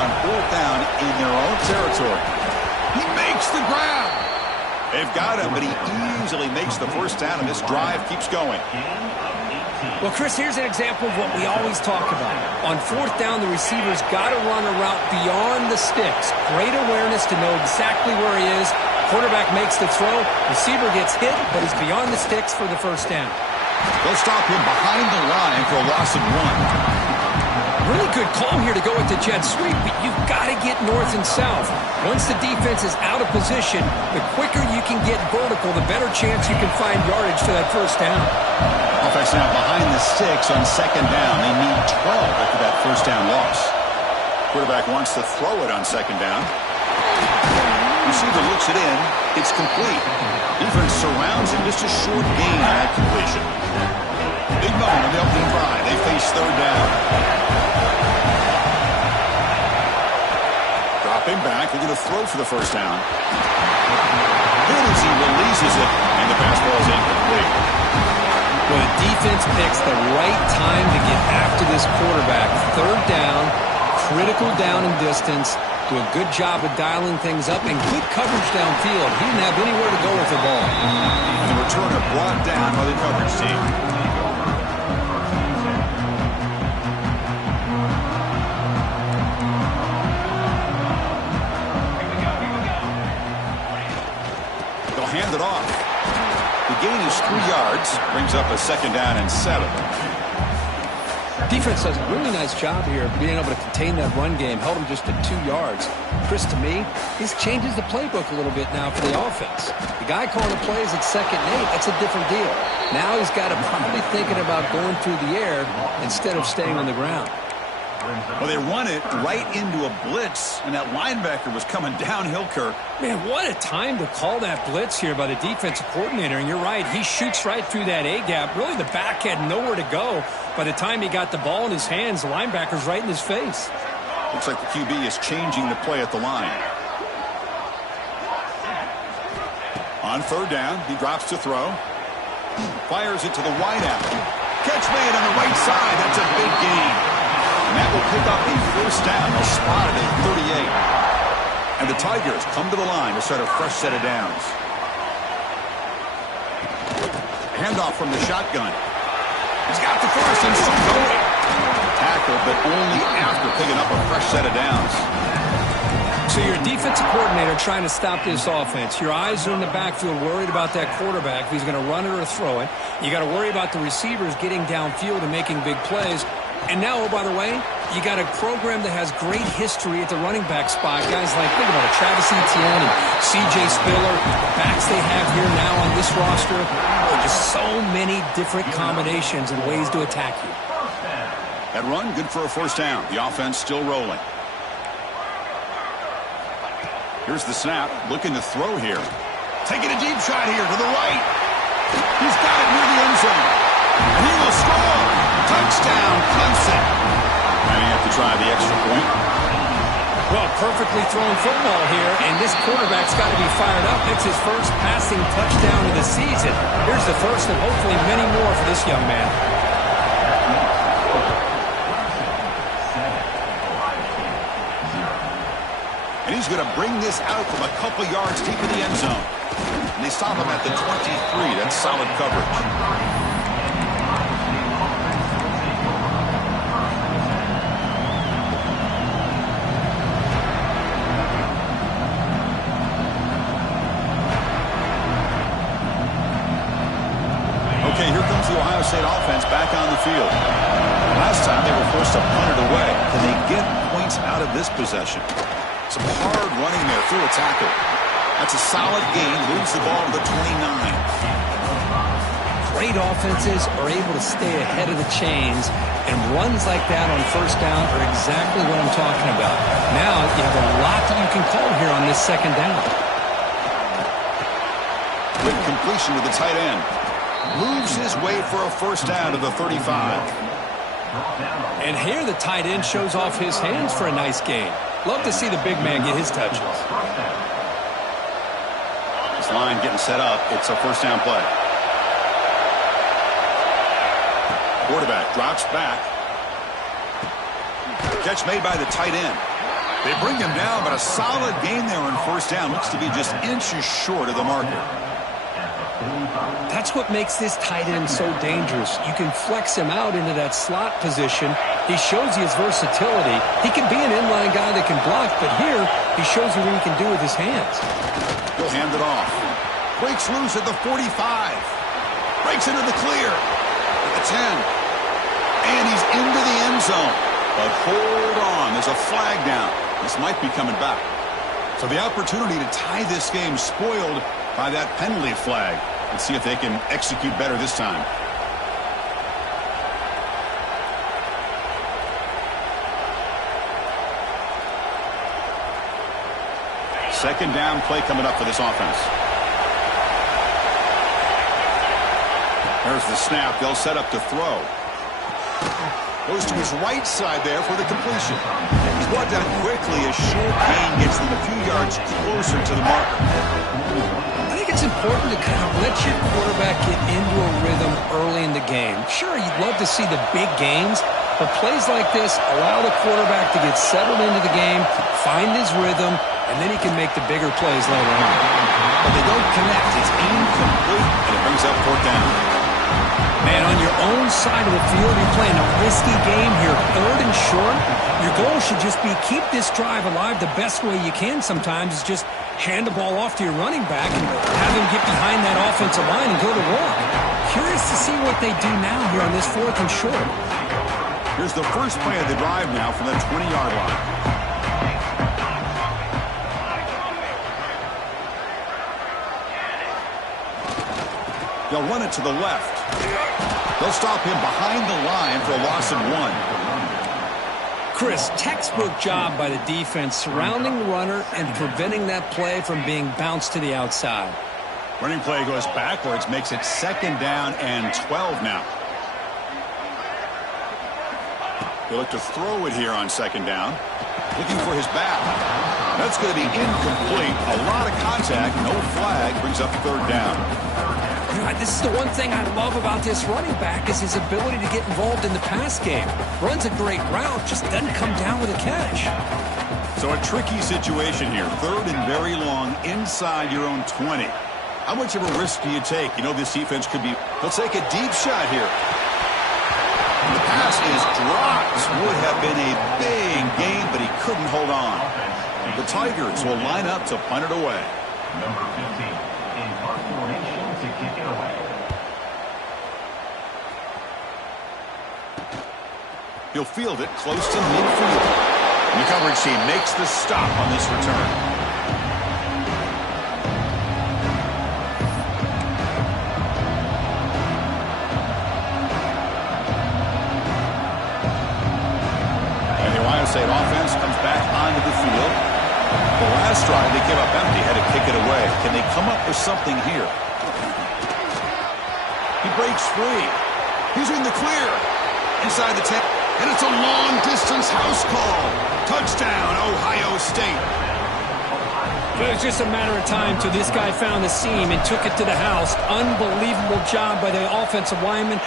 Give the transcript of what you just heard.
on 4th down in their own territory. He makes the grab. They've got him, but he easily makes the first down, and this drive keeps going. Well, Chris, here's an example of what we always talk about. On 4th down, the receiver's got to run a route beyond the sticks. Great awareness to know exactly where he is. Quarterback makes the throw. Receiver gets hit, but he's beyond the sticks for the first down. They'll stop him behind the line for a loss of 1. Really good call here to go with the jet sweep, but you've got to get north and south. Once the defense is out of position, the quicker you can get vertical, the better chance you can find yardage for that first down. Offense now behind the sticks on 2nd down. They need 12 after that first down loss. Quarterback wants to throw it on 2nd down. Receiver looks it in. It's complete. Defense surrounds him. Just a short gain on that completion. Big moment on the opening drive. They face 3rd down. Dropping back. They're going to throw for the first down. Good as he releases it, and the pass ball is incomplete. Well, the defense picks the right time to get after this quarterback. 3rd down, critical down and distance. Do a good job of dialing things up and good coverage downfield. He didn't have anywhere to go with the ball. And the returner brought down by the coverage team. They'll hand it off. The gain is 3 yards. Brings up a 2nd down and 7. Defense does a really nice job here of being able to contain that run game. Held him just at 2 yards. Chris, to me, this changes the playbook a little bit now for the offense. The guy calling the plays at 2nd and 8, that's a different deal. Now he's got to probably thinking about going through the air instead of staying on the ground. Well, they run it right into a blitz, and that linebacker was coming downhill, Kirk. Man, what a time to call that blitz here by the defensive coordinator. And you're right, he shoots right through that A-gap. Really, the back had nowhere to go. By the time he got the ball in his hands, the linebacker's right in his face. Looks like the QB is changing the play at the line. On 3rd down, he drops to throw. Fires it to the wideout. Catch made on the right side. That's a big gain. And that will pick up the first down. They'll spot it at 38. And the Tigers come to the line to start a fresh set of downs. Handoff from the shotgun. He's got the first and still going. Tackle, but only after picking up a fresh set of downs. So you're a defensive coordinator trying to stop this offense. Your eyes are in the backfield worried about that quarterback, if he's going to run it or throw it. You got to worry about the receivers getting downfield and making big plays. And now, oh, by the way, you got a program that has great history at the running back spot. Guys like, think about it, Travis Etienne and C.J. Spiller, the backs they have here now on this roster. There are just so many different combinations and ways to attack you. That run, good for a first down. The offense still rolling. Here's the snap, looking to throw here. Taking a deep shot here to the right. He's got it near the end zone. And he will score. Touchdown, Clemson. Now you have to try the extra point. Well, perfectly thrown football here, and this quarterback's got to be fired up. It's his first passing touchdown of the season. Here's the first and hopefully many more for this young man. And he's going to bring this out from a couple yards deep in the end zone. And they stop him at the 23. That's solid coverage. Okay, here comes the Ohio State offense back on the field. Last time they were forced to punt it away. Can they get points out of this possession? Some hard running there through a tackle. That's a solid gain. Moves the ball to the 29. Great offenses are able to stay ahead of the chains, and runs like that on first down are exactly what I'm talking about. Now you have a lot that you can call here on this 2nd down. Quick completion to the tight end. Moves his way for a first down to the 35. And here the tight end shows off his hands for a nice gain. Love to see the big man get his touches. This line getting set up. It's a first down play. Quarterback drops back. Catch made by the tight end. They bring him down, but a solid gain there on first down. Looks to be just inches short of the marker. That's what makes this tight end so dangerous. You can flex him out into that slot position. He shows you his versatility. He can be an inline guy that can block, but here he shows you what he can do with his hands. He'll hand it off. Breaks loose at the 45. Breaks into the clear at the 10. And he's into the end zone. But hold on, there's a flag down. This might be coming back. So the opportunity to tie this game spoiled by that penalty flag. Let's see if they can execute better this time. Second down play coming up for this offense. There's the snap. They'll set up to throw. Goes to his right side there for the completion. He's brought down quickly as short gain gets them a few yards closer to the marker. I think it's important to kind of let your quarterback get into a rhythm early in the game. Sure, you'd love to see the big gains, but plays like this allow the quarterback to get settled into the game, find his rhythm, and then he can make the bigger plays later on. But they don't connect. It's incomplete, and it brings up fourth down. Man, on your own side of the field, you're playing a risky game here. Third and short, your goal should just be keep this drive alive the best way you can sometimes is just hand the ball off to your running back and have him get behind that offensive line and go to work. Curious to see what they do now here on this fourth and short. Here's the first play of the drive now from the 20-yard line. They'll run it to the left. They'll stop him behind the line for a loss of 1. Chris, textbook job by the defense surrounding the runner and preventing that play from being bounced to the outside. Running play goes backwards, makes it second down and 12 now. They look to throw it here on second down. Looking for his back. That's going to be incomplete. A lot of contact, no flag, brings up third down. This is the one thing I love about this running back is his ability to get involved in the pass game. Runs a great route, just doesn't come down with a catch. So a tricky situation here. Third and very long inside your own 20. How much of a risk do you take? You know this defense could be... They'll take a deep shot here. And the pass is dropped. Would have been a big gain, but he couldn't hold on. The Tigers will line up to punt it away. Number 15 in park formation to kick it away. He'll field it close to midfield. And the coverage team makes the stop on this return. And the Ohio State offense comes back onto the field. The last drive they came up empty, had to kick it away. Can they come up with something here? He breaks free. He's in the clear. Inside the 10. And it's a long-distance house call. Touchdown, Ohio State. It was just a matter of time till this guy found the seam and took it to the house. Unbelievable job by the offensive lineman.